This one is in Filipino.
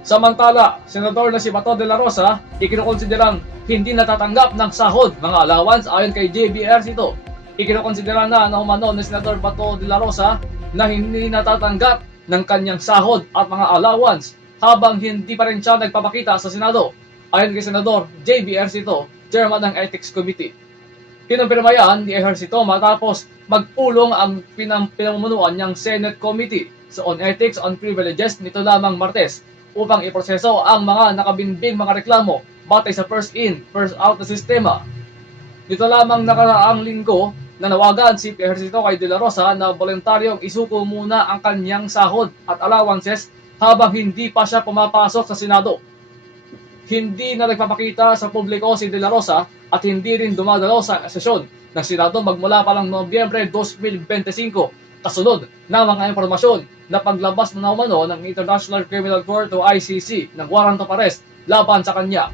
Samantala, Senador na si Bato de la Rosa, ikinukonsiderang hindi natatanggap ng sahod mga allowance ayon kay JBR ito. Ikinukonsidera na umano ni Senador Bato de la Rosa na hindi natatanggap ng kanyang sahod at mga allowance habang hindi pa rin siya nagpapakita sa Senado. Ayon kay Senador JBR ito, Chairman ng Ethics Committee. Kinumpirma yan ni Ejercito matapos magpulong ang pinamumunuan niyang Senate Committee on Ethics on Privileges nito lamang Martes upang iproseso ang mga nakabinbing mga reklamo batay sa first in, first out na sistema. Dito lamang nakaraang linggo, nanawagan si Ejercito kay De La Rosa na voluntaryong isuko muna ang kanyang sahod at allowances habang hindi pa siya pumapasok sa Senado. Hindi na nagpapakita sa publiko si De La Rosa at hindi rin dumadalo sa sesyon ng Senado magmula pa lang Nobyembre 2025 kasunod na mga impormasyon na paglabas na umano ng International Criminal Court o ICC ng warrant of arrest laban sa kanya.